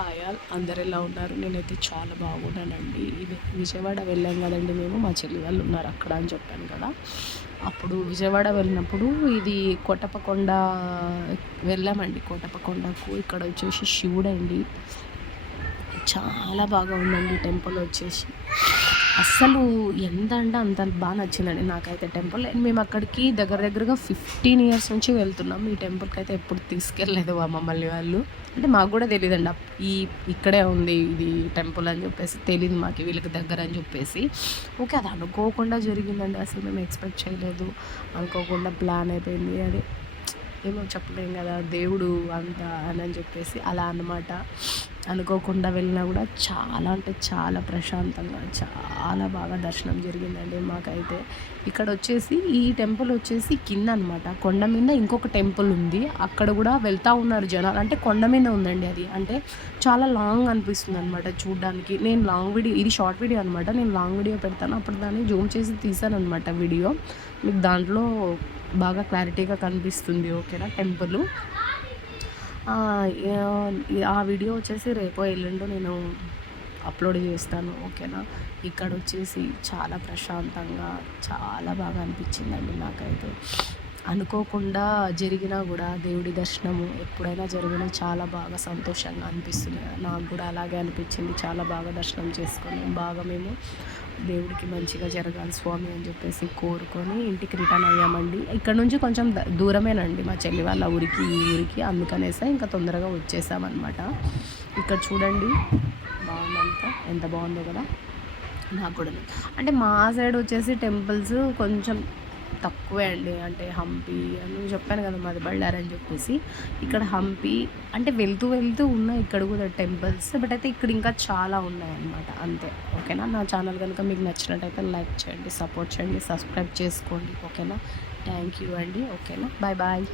Hi all, అందరు ఎలా ఉన్నారు? నేనైతే చాలా బాగున్నానండి. ఇది విజయవాడ వెళ్ళాం కదండి మేము, మా చెల్లి వాళ్ళు ఉన్నారు అక్కడ అని చెప్పాను కదా. అప్పుడు విజయవాడ వెళ్ళినప్పుడు ఇది కోటప్పకొండ వెళ్ళామండి. కోటప్పకొండకు ఇక్కడ వచ్చేసి శివుడండి. చాలా బాగా ఉందండి టెంపుల్ వచ్చేసి. అస్సలు ఎంత అంటే అంత బాగా నచ్చిందండి నాకైతే టెంపుల్. మేము అక్కడికి దగ్గరగా 15 ఇయర్స్ నుంచి వెళ్తున్నాం. ఈ టెంపుల్కి అయితే ఎప్పుడు తీసుకెళ్ళలేదు మమ్మల్ని వాళ్ళు. అంటే మాకు కూడా తెలియదండి ఇక్కడే ఉంది ఇది టెంపుల్ అని చెప్పేసి తెలియదు మాకు, వీళ్ళకి దగ్గర అని చెప్పేసి. ఓకే, అది అనుకోకుండా జరిగిందండి. అసలు మేము ఎక్స్పెక్ట్ చేయలేదు, అనుకోకుండా ప్లాన్ అయిపోయింది. అది ఏమో చెప్పలేం కదా, దేవుడు అంత అని చెప్పేసి అలా అన్నమాట. అనుకోకుండా వెళ్ళినా కూడా చాలా అంటే చాలా ప్రశాంతంగా చాలా బాగా దర్శనం జరిగిందండి మాకైతే. ఇక్కడ వచ్చేసి ఈ టెంపుల్ వచ్చేసి కింద అనమాట, కొండ మీద ఇంకొక టెంపుల్ ఉంది. అక్కడ కూడా వెళ్తూ ఉన్నారు జనాలు. అంటే కొండ మీద ఉందండి అది. అంటే చాలా లాంగ్ అనిపిస్తుంది అనమాట చూడడానికి. నేను లాంగ్ వీడియో, ఇది షార్ట్ వీడియో అనమాట, నేను లాంగ్ వీడియో పెడతాను, అప్పుడు దాన్ని జూమ్ చేసి తీసాను అనమాట వీడియో. మీకు దాంట్లో బాగా క్లారిటీగా కనిపిస్తుంది, ఓకేనా టెంపుల్. ఆ వీడియో వచ్చేసి రేపో ఎల్లుండో నేను అప్లోడ్ చేస్తాను, ఓకేనా. ఇక్కడ వచ్చేసి చాలా ప్రశాంతంగా చాలా బాగా అనిపించిందండి నాకైతే. అనుకోకుండా జరిగినా కూడా దేవుడి దర్శనము ఎప్పుడైనా జరిగినా చాలా బాగా సంతోషంగా అనిపిస్తుంది. నాకు కూడా అలాగే అనిపించింది. చాలా బాగా దర్శనం చేసుకొని బాగా మేము దేవుడికి మంచిగా జరగాలి స్వామి అని చెప్పేసి కోరుకొని ఇంటికి రిటర్న్ అయ్యామండి. ఇక్కడ నుంచి కొంచెం దూరమేనండి మా చెల్లి వాళ్ళ ఊరికి, ఈ ఊరికి. అందుకనేసే ఇంకా తొందరగా వచ్చేసామన్నమాట. ఇక్కడ చూడండి బాగుందంతా, ఎంత బాగుందో కదా. నాకు కూడా అంటే మా సైడ్ వచ్చేసి టెంపుల్స్ కొంచెం తక్కువే అండి. అంటే హంపి అని చెప్పాను కదా, మాది బళ్ళారి అని చెప్పేసి. ఇక్కడ హంపి అంటే వెళ్తూ ఉన్నాయి ఇక్కడ కూడా టెంపుల్స్. బట్ అయితే ఇక్కడ ఇంకా చాలా ఉన్నాయన్నమాట, అంతే, ఓకేనా. నా ఛానల్ కనుక మీకు నచ్చినట్టయితే లైక్ చేయండి, సపోర్ట్ చేయండి, సబ్స్క్రైబ్ చేసుకోండి, ఓకేనా. థ్యాంక్ యూ అండి, ఓకేనా. Bye bye.